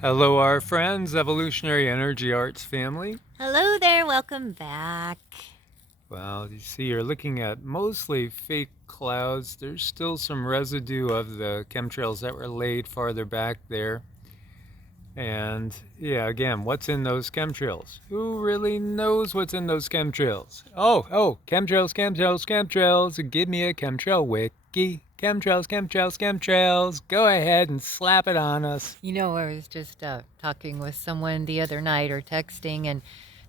Hello, our friends, Evolutionary Energy Arts family. Hello there, welcome back. Well, you see, you're looking at mostly fake clouds. There's still some residue of the chemtrails that were laid farther back there. And yeah, again, what's in those chemtrails? Who really knows what's in those chemtrails? Chemtrails, chemtrails, chemtrails. Give me a chemtrail wiki. Chemtrails, chemtrails, chemtrails. Go ahead and slap it on us. I was just talking with someone the other night or texting, and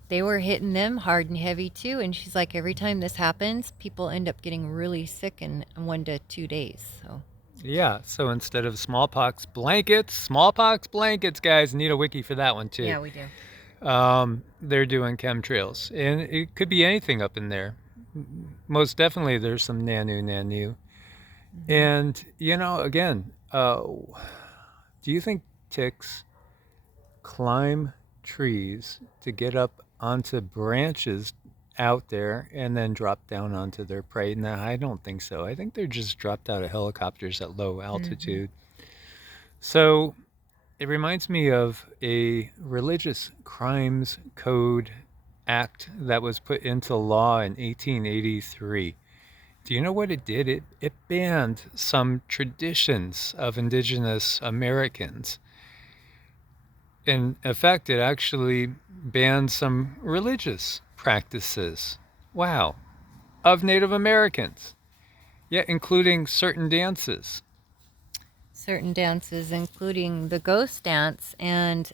they were hitting them hard and heavy too. And she's like, every time this happens, people end up getting really sick in 1 to 2 days. So, Yeah, so instead of smallpox blankets, guys, need a wiki for that one too. yeah, we do. They're doing chemtrails, and it could be anything up in there. Most definitely, there's some nanu. Mm-hmm. And, again, do you think ticks climb trees to get up onto branches out there and then drop down onto their prey? No, I don't think so. I think they're just dropped out of helicopters at low Mm-hmm. altitude. So it reminds me of a religious crimes code act that was put into law in 1883. Do you know what it did? It banned some traditions of indigenous Americans. In effect, it actually banned some religious practices. Wow. Of Native Americans. Yeah, including certain dances. Certain dances, including the ghost dance and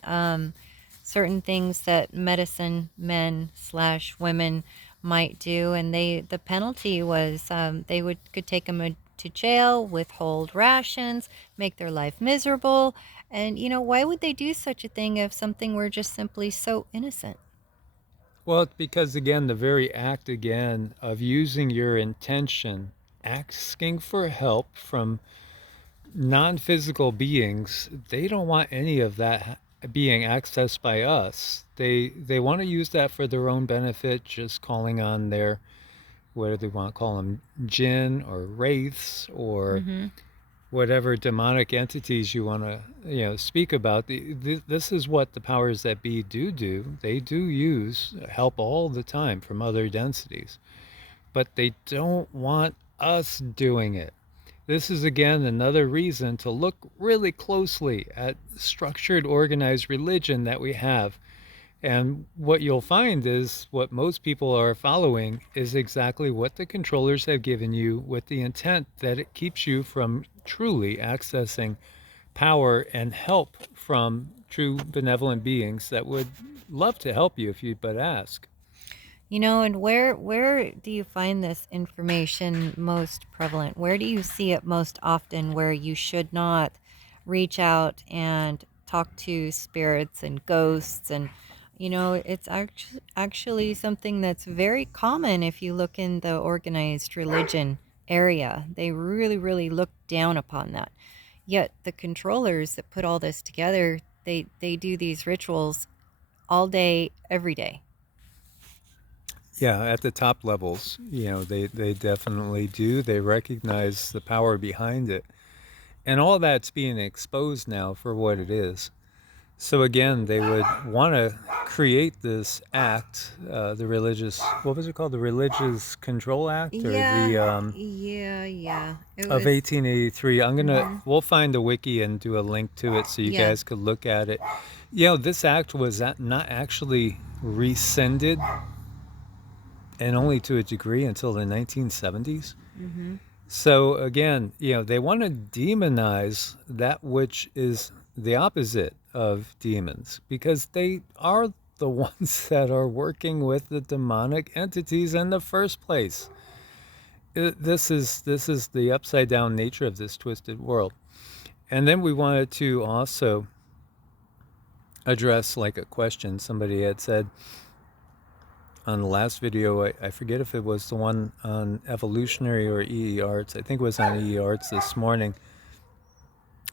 certain things that medicine men/women might do, and the penalty was they could take them to jail, withhold rations, make their life miserable. And why would they do such a thing if something were just simply so innocent? Well, it's because, again, the very act, again, of using your intention, asking for help from non physical beings, they don't want any of that being accessed by us. They want to use that for their own benefit, just calling on their, what do they want to call them, jinn or wraiths or Mm-hmm. whatever demonic entities you want to speak about. This is what the powers that be do. They do use help all the time from other densities, but they don't want us doing it. This is again another reason to look really closely at structured organized religion that we have. And what you'll find is what most people are following is exactly what the controllers have given you, with the intent that it keeps you from truly accessing power and help from true benevolent beings that would love to help you if you'd but ask. And where do you find this information most prevalent? Where do you see it most often where you should not reach out and talk to spirits and ghosts? And it's actually something that's very common if you look in the organized religion area. They really, really look down upon that. Yet the controllers that put all this together, they do these rituals all day, every day. Yeah, at the top levels, they definitely do. They recognize the power behind it. And all that's being exposed now for what it is. So again, they would want to create this act, the religious, what was it called? The Religious Control Act, or Yeah, the yeah. It of was. 1883. Mhm. We'll find a wiki and do a link to it so you Yeah. guys could look at it. This act was not actually rescinded, and only to a degree, until the 1970s. Mhm. So again, they want to demonize that which is the opposite of demons, because they are the ones that are working with the demonic entities in the first place. This is the upside down nature of this twisted world. And then we wanted to also address, like, a question somebody had said on the last video. I forget if it was the one on Evolutionary or EEARTS. I think it was on EEARTS this morning.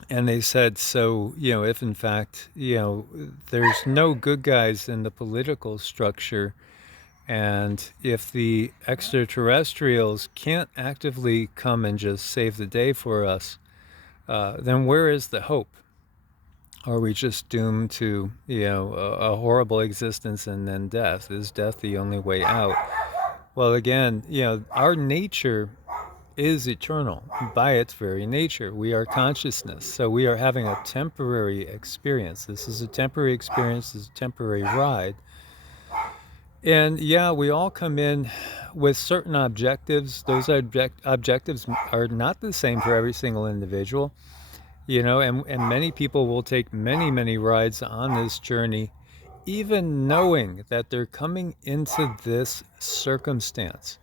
And they said, so, if in fact, there's no good guys in the political structure, and if the extraterrestrials can't actively come and just save the day for us, then where is the hope? Are we just doomed to, a horrible existence and then death? Is death the only way out? Well, again, our nature is eternal by its very nature. We are consciousness, so we are having a temporary experience. This is a temporary experience, this is a temporary ride. And yeah, we all come in with certain objectives. Those objectives are not the same for every single individual, and many people will take many, many rides on this journey, even knowing that they're coming into this circumstance.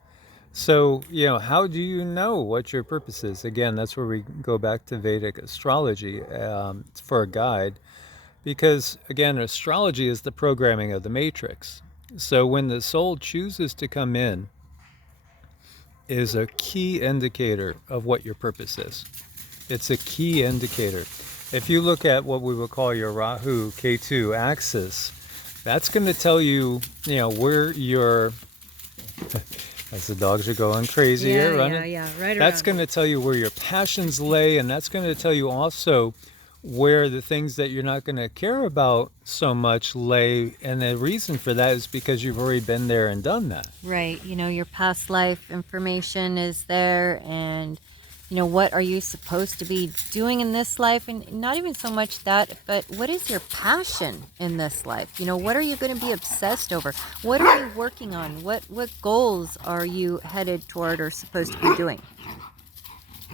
So, how do you know what your purpose is? Again, that's where we go back to Vedic astrology for a guide, because, again, astrology is the programming of the matrix. So when the soul chooses to come in, is a key indicator of what your purpose is. It's a key indicator. If you look at what we would call your Rahu K2 axis, that's going to tell you, where your as the dogs are going crazy here running. Yeah, right That's around. going to tell you where your passions lay, and that's going to tell you also where the things that you're not going to care about so much lay. And the reason for that is because you've already been there and done that. Right. Your past life information is there, and what are you supposed to be doing in this life? And not even so much that, but what is your passion in this life? What are you going to be obsessed over? What are you working on? What goals are you headed toward or supposed to be doing?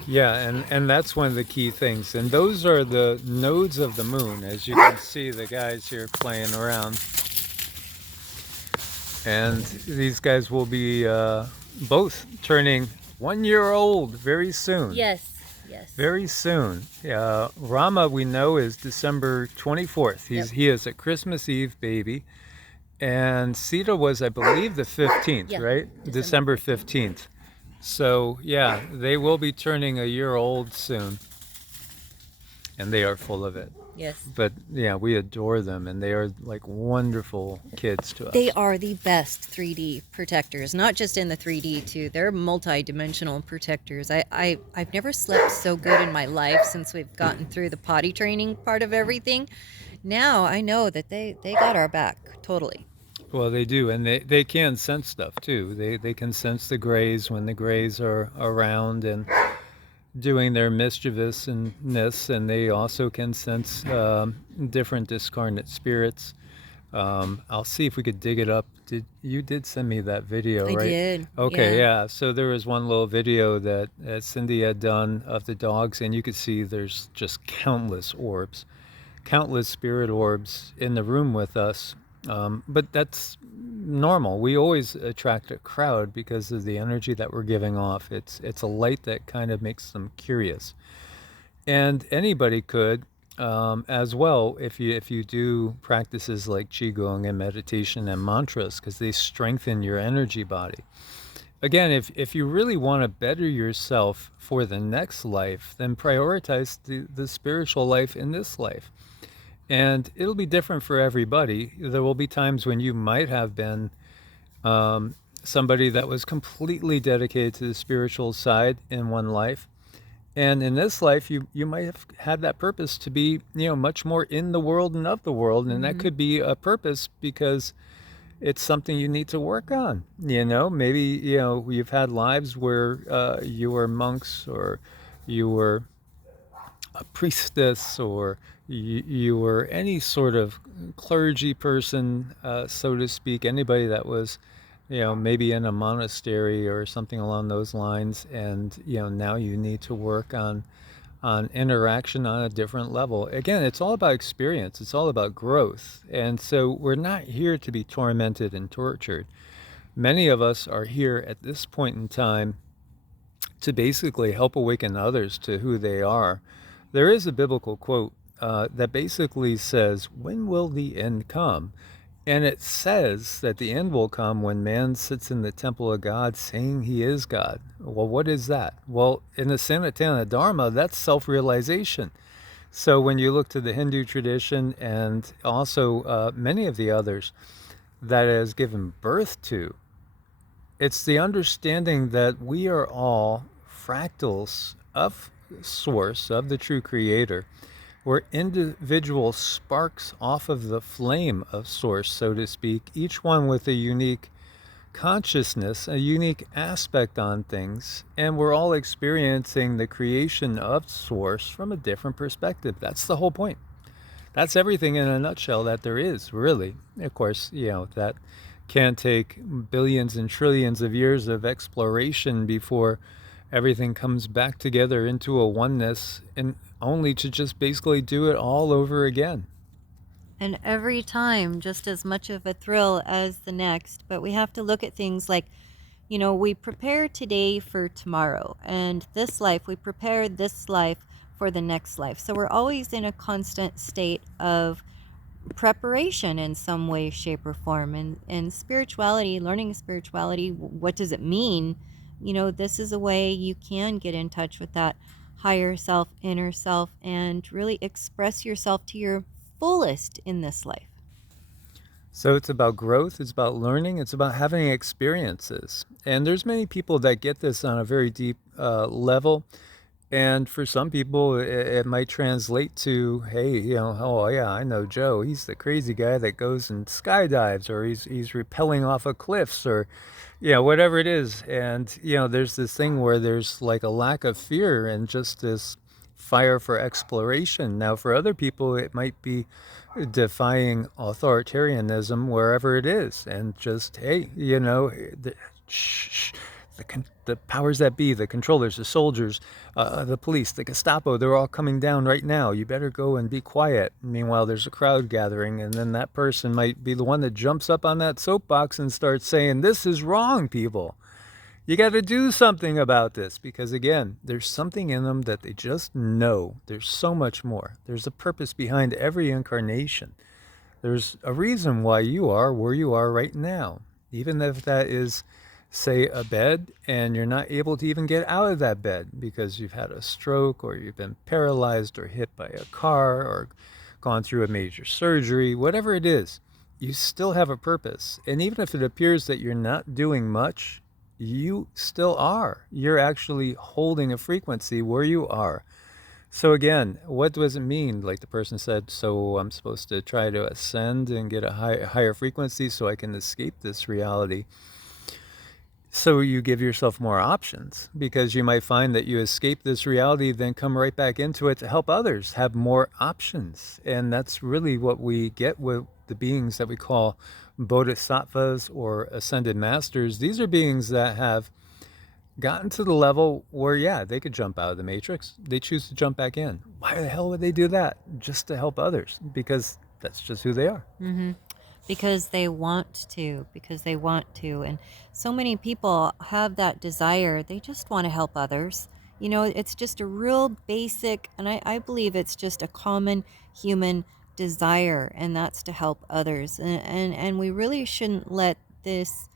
Yeah, and that's one of the key things. And those are the nodes of the moon, as you can see the guys here playing around. And these guys will be both turning 1 year old very soon. Yes. Very soon. Rama, we know, is December 24th. He is a Christmas Eve baby. And Sita was, I believe, the 15th, Yeah, right? December 15th. So, yeah, they will be turning 1 year old soon. And they are full of it. Yes. But, yeah, we adore them, and they are like wonderful kids to us. They are the best 3D protectors, not just in the 3D too. They're multi-dimensional protectors. I've never slept so good in my life since we've gotten through the potty training part of everything. Now I know that they got our back totally. Well, they do, and they can sense stuff too. They can sense the grays when the grays are around and doing their mischievousness, and they also can sense different discarnate spirits. I'll see if we could dig it up. You did send me that video, right? I did. Okay, yeah. So there was one little video that Cindy had done of the dogs, and you could see there's just countless orbs, countless spirit orbs in the room with us. But that's normal. We always attract a crowd because of the energy that we're giving off. It's a light that kind of makes them curious, and anybody could as well if you do practices like Qigong and meditation and mantras, because they strengthen your energy body. Again, if you really want to better yourself for the next life, then prioritize the spiritual life in this life. And it'll be different for everybody. There will be times when you might have been somebody that was completely dedicated to the spiritual side in one life. And in this life, you might have had that purpose to be, much more in the world and of the world. And that could be a purpose because it's something you need to work on. Maybe, you've had lives where you were monks, or you were a priestess, or you were any sort of clergy person, so to speak, anybody that was, maybe in a monastery or something along those lines. And, now you need to work on interaction on a different level. Again, it's all about experience. It's all about growth. And so we're not here to be tormented and tortured. Many of us are here at this point in time to basically help awaken others to who they are. There is a biblical quote that basically says, when will the end come? And it says that the end will come when man sits in the temple of God saying he is God. Well, what is that? Well, in the Sanatana Dharma, that's self-realization. So when you look to the Hindu tradition and also many of the others that it has given birth to, it's the understanding that we are all fractals of Source, of the true Creator. We're individual sparks off of the flame of Source, so to speak, each one with a unique consciousness, a unique aspect on things, and we're all experiencing the creation of Source from a different perspective. That's the whole point. That's everything in a nutshell that there is, really. Of course, that can take billions and trillions of years of exploration before everything comes back together into a oneness, and only to just basically do it all over again. And every time, just as much of a thrill as the next. But we have to look at things like, we prepare today for tomorrow. And this life, we prepare this life for the next life. So we're always in a constant state of preparation in some way, shape, or form. And spirituality, learning spirituality, what does it mean? This is a way you can get in touch with that higher self, inner self, and really express yourself to your fullest in this life. So it's about growth, it's about learning, it's about having experiences. And there's many people that get this on a very deep level. And for some people, it might translate to, hey, oh yeah, I know Joe. He's the crazy guy that goes and skydives, or he's rappelling off of cliffs, or whatever it is. And there's this thing where there's like a lack of fear and just this fire for exploration. Now, for other people, it might be defying authoritarianism wherever it is, and just, hey, shh, the powers that be, the controllers, the soldiers, the police, the Gestapo, they're all coming down right now. You better go and be quiet. Meanwhile, there's a crowd gathering, and then that person might be the one that jumps up on that soapbox and starts saying, this is wrong, people. You got to do something about this, because again, there's something in them that they just know. There's so much more. There's a purpose behind every incarnation. There's a reason why you are where you are right now. Even if that is, say, a bed, and you're not able to even get out of that bed because you've had a stroke, or you've been paralyzed, or hit by a car, or gone through a major surgery, whatever it is, you still have a purpose. And even if it appears that you're not doing much, you still are. You're actually holding a frequency where you are. So again, what does it mean? Like the person said, so I'm supposed to try to ascend and get a higher frequency so I can escape this reality. So you give yourself more options, because you might find that you escape this reality, then come right back into it to help others have more options. And that's really what we get with the beings that we call bodhisattvas or ascended masters. These are beings that have gotten to the level where, yeah, they could jump out of the matrix. They choose to jump back in. Why the hell would they do that? Just to help others, because that's just who they are. Mm-hmm. Because they want to, And so many people have that desire. They just want to help others. It's just a real basic, and I believe it's just a common human desire, and that's to help others. And we really shouldn't let this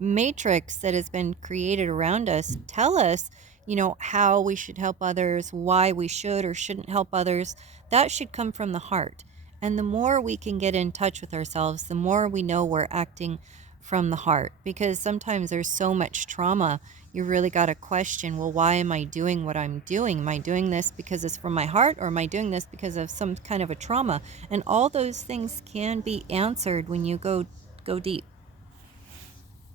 matrix that has been created around us tell us, how we should help others, why we should or shouldn't help others. That should come from the heart. And the more we can get in touch with ourselves, the more we know we're acting from the heart. Because sometimes there's so much trauma, you really got to question, well, why am I doing what I'm doing? Am I doing this because it's from my heart, or am I doing this because of some kind of a trauma? And all those things can be answered when you go deep.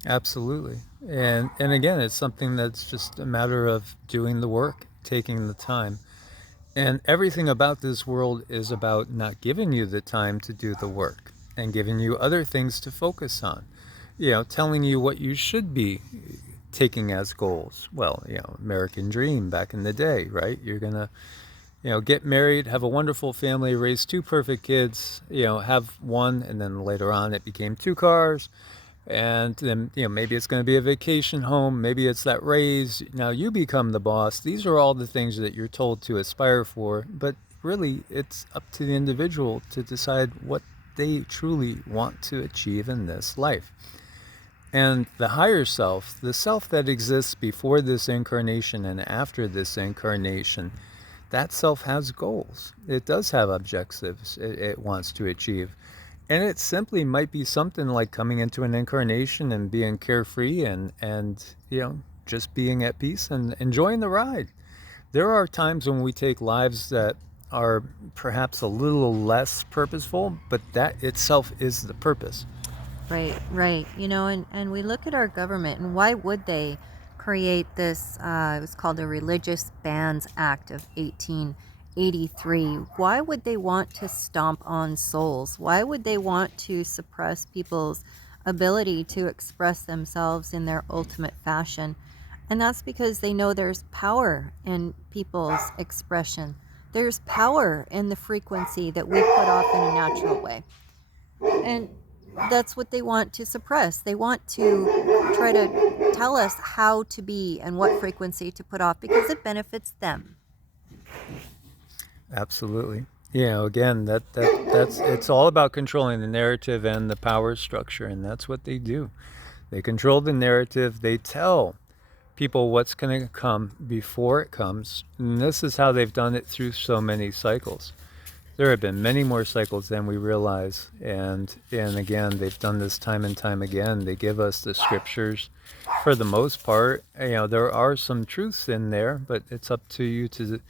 Absolutely. And again, it's something that's just a matter of doing the work, taking the time. And everything about this world is about not giving you the time to do the work, and giving you other things to focus on. Telling you what you should be taking as goals. Well, American dream back in the day, right? You're going to, get married, have a wonderful family, raise two perfect kids, have one, and then later on it became two cars. And then, maybe it's going to be a vacation home. Maybe it's that raise. Now you become the boss. These are all the things that you're told to aspire for. But really, it's up to the individual to decide what they truly want to achieve in this life. And the higher self, the self that exists before this incarnation and after this incarnation, that self has goals. It does have objectives it wants to achieve. And it simply might be something like coming into an incarnation and being carefree and just being at peace and enjoying the ride. There are times when we take lives that are perhaps a little less purposeful, but that itself is the purpose. Right, right. And we look at our government, and why would they create this? It was called the Religious Bans Act of 1883. Why would they want to stomp on souls? Why would they want to suppress people's ability to express themselves in their ultimate fashion? And that's because they know there's power in people's expression. There's power in the frequency that we put off in a natural way. And that's what they want to suppress. They want to try to tell us how to be and what frequency to put off because it benefits them. Absolutely. Again, that's it's all about controlling the narrative and the power structure, and that's what they do. They control the narrative. They tell people what's going to come before it comes. And this is how they've done it through so many cycles. There have been many more cycles than we realize, and again, they've done this time and time again. They give us the scriptures for the most part. There are some truths in there, but it's up to you to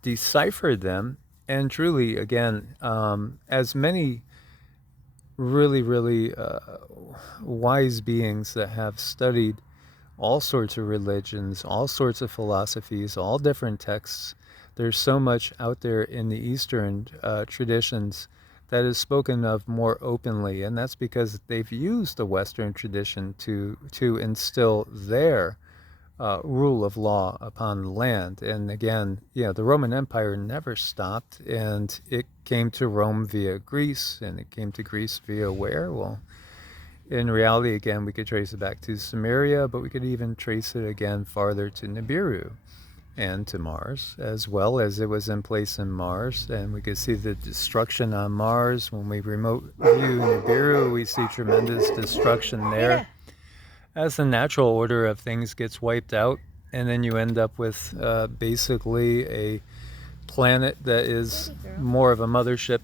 decipher them. And truly, again, as many really, really wise beings that have studied all sorts of religions, all sorts of philosophies, all different texts. There's so much out there in the Eastern traditions that is spoken of more openly, and that's because they've used the Western tradition to instill their rule of law upon the land. And again, the Roman Empire never stopped, and it came to Rome via Greece, and it came to Greece via where? Well, in reality, again, we could trace it back to Sumeria, but we could even trace it again farther to Nibiru and to Mars, as well as it was in place in Mars. And we could see the destruction on Mars. When we remote view Nibiru, we see tremendous destruction there. As the natural order of things gets wiped out, and then you end up with basically a planet that is more of a mothership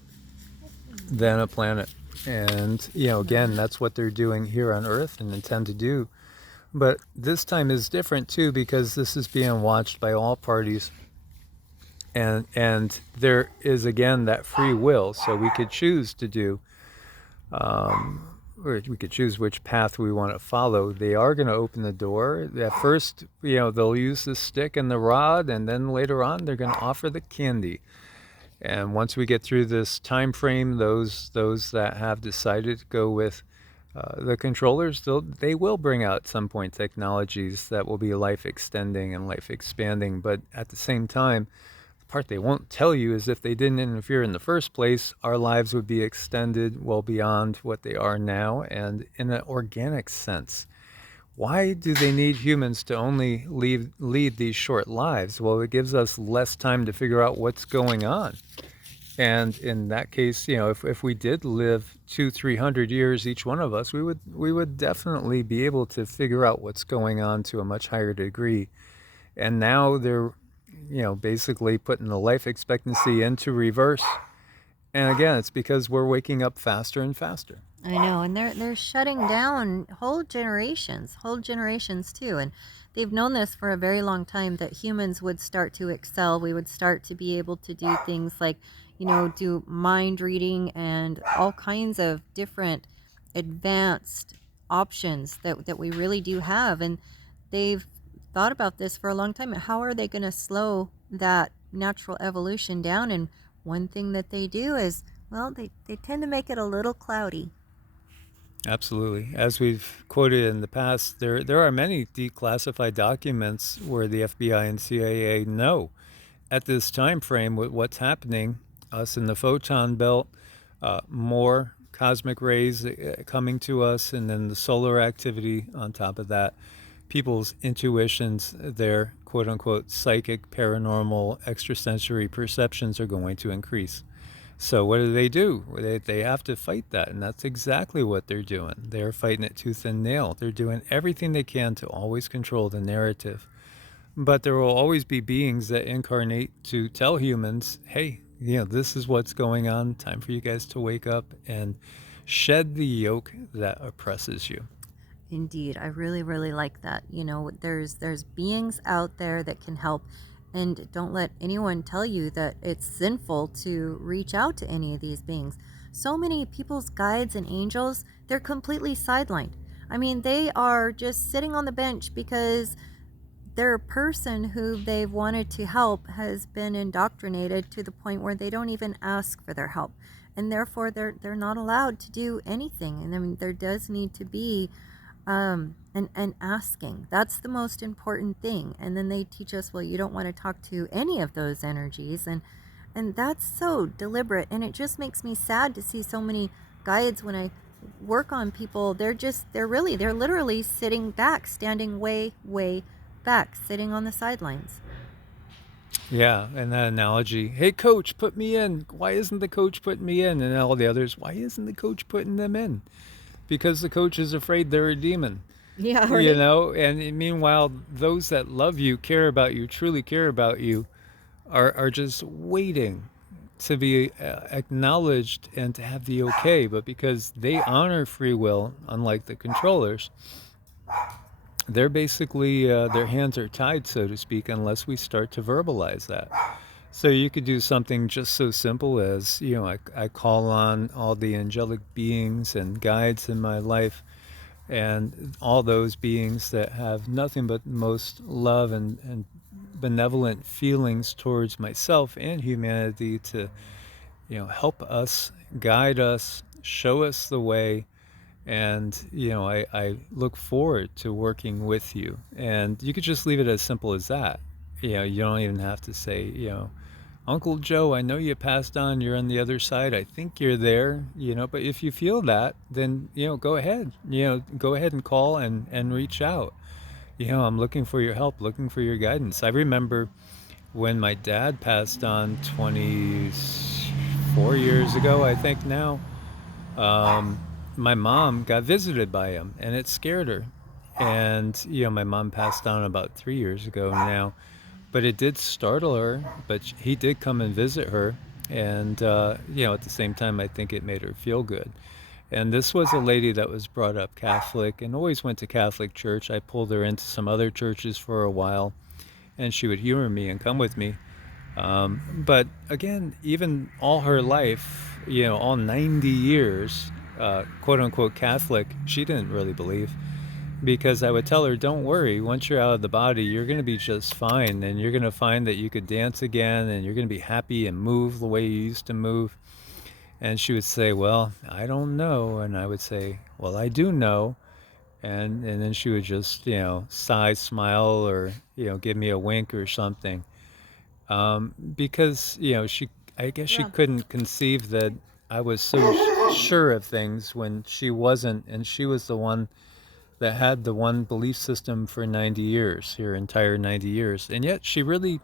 than a planet. And, again, that's what they're doing here on Earth and intend to do. But this time is different, too, because this is being watched by all parties. And there is, again, that free will. So we could choose to do, or we could choose which path we want to follow. They are going to open the door. At first, they'll use the stick and the rod, and then later on, they're going to offer the candy. And once we get through this time frame, those that have decided to go with the controllers, they will bring out at some point technologies that will be life extending and life expanding. But at the same time, the part they won't tell you is if they didn't interfere in the first place, our lives would be extended well beyond what they are now and in an organic sense. Why do they need humans to only lead these short lives? Well, it gives us less time to figure out what's going on. And in that case, if we did live 200-300 years each one of us, we would definitely be able to figure out what's going on to a much higher degree. And now they're basically putting the life expectancy into reverse. And again, it's because we're waking up faster and faster. I know, and they're shutting down whole generations too. And they've known this for a very long time that humans would start to excel. We would start to be able to do things like, do mind reading and all kinds of different advanced options that we really do have. And they've thought about this for a long time. How are they going to slow that natural evolution down? And one thing that they do is, well, they tend to make it a little cloudy. Absolutely. As we've quoted in the past, there are many declassified documents where the FBI and CIA know at this time frame what's happening, us in the photon belt, more cosmic rays coming to us, and then the solar activity on top of that. People's intuitions, their quote unquote psychic, paranormal, extrasensory perceptions are going to increase. So what do? They have to fight that, and that's exactly what they're doing. They're fighting it tooth and nail. They're doing everything they can to always control the narrative. But there will always be beings that incarnate to tell humans, hey, this is what's going on. Time for you guys to wake up and shed the yoke that oppresses you. Indeed, I really, really like that. There's beings out there that can help And don't let anyone tell you that it's sinful to reach out to any of these beings. So many people's guides and angels, they're completely sidelined. I mean, they are just sitting on the bench because their person who they've wanted to help has been indoctrinated to the point where they don't even ask for their help, and therefore they're not allowed to do anything. And I mean, there does need to be and asking. That's the most important thing. And then they teach us, well, you don't want to talk to any of those energies, and that's so deliberate. And it just makes me sad to see so many guides when I work on people. They're literally sitting back, standing way back, sitting on the sidelines. Yeah, and that analogy, hey coach, put me in. Why isn't the coach putting me in? And all the others, why isn't the coach putting them in? Because the coach is afraid they're a demon. Yeah, You right. know, and meanwhile, those that love you, care about you, truly care about you, are just waiting to be acknowledged and to have the okay. But because they honor free will, unlike the controllers, they're basically, their hands are tied, so to speak, unless we start to verbalize that. So you could do something just so simple as, I call on all the angelic beings and guides in my life, and all those beings that have nothing but most love and benevolent feelings towards myself and humanity to, help us, guide us, show us the way. And, I look forward to working with you. And you could just leave it as simple as that. You don't even have to say, Uncle Joe, I know you passed on, you're on the other side. I think you're there, but if you feel that, then, go ahead. Go ahead and call and reach out. I'm looking for your help, looking for your guidance. I remember when my dad passed on 24 years ago, I think now, um, my mom got visited by him and it scared her. And, my mom passed on about 3 years ago now, but it did startle her. But he did come and visit her, and at the same time, I think it made her feel good. And this was a lady that was brought up Catholic and always went to Catholic church. I pulled her into some other churches for a while, and she would humor me and come with me. But again, even all her life, all 90 years, quote unquote Catholic, she didn't really believe, because I would tell her, don't worry, once you're out of the body, you're going to be just fine. And you're going to find that you could dance again, and you're going to be happy and move the way you used to move. And she would say, well, I don't know. And I would say, well, I do know. And then she would just, sigh, smile, or, give me a wink or something. Because, I guess she Yeah. couldn't conceive that I was so sure of things when she wasn't. And she was the one that had the one belief system for 90 years, her entire 90 years. And yet she really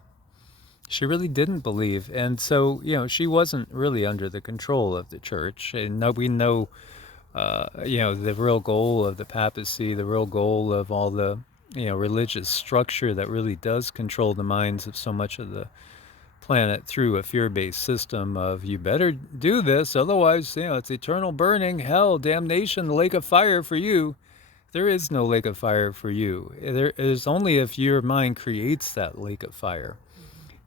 didn't believe. And so, she wasn't really under the control of the church. And no, we know, the real goal of the papacy, the real goal of all the, religious structure that really does control the minds of so much of the planet through a fear-based system of, you better do this, otherwise, it's eternal burning, hell, damnation, the lake of fire for you. There is no lake of fire for you. There is only if your mind creates that lake of fire.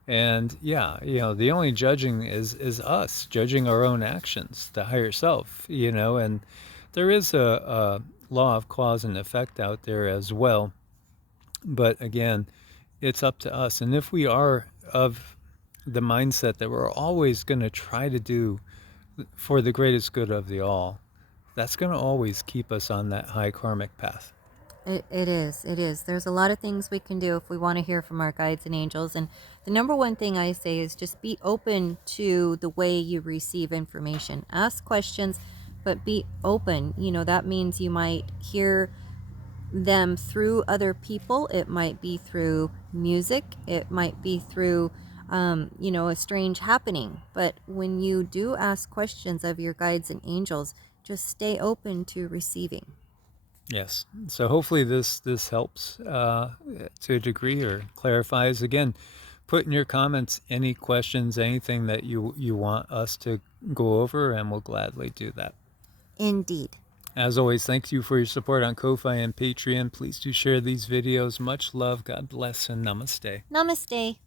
And yeah, the only judging is us judging our own actions, the higher self, and there is a law of cause and effect out there as well. But again, it's up to us. And if we are of the mindset that we're always going to try to do for the greatest good of the all, that's going to always keep us on that high karmic path. It is. It is. There's a lot of things we can do if we want to hear from our guides and angels. And the number one thing I say is just be open to the way you receive information. Ask questions, but be open. That means you might hear them through other people. It might be through music. It might be through, a strange happening. But when you do ask questions of your guides and angels, just stay open to receiving. Yes. So hopefully this helps to a degree, or clarifies. Again, put in your comments any questions, anything that you want us to go over, and we'll gladly do that. Indeed. As always, thank you for your support on Ko-Fi and Patreon. Please do share these videos. Much love. God bless, and namaste. Namaste.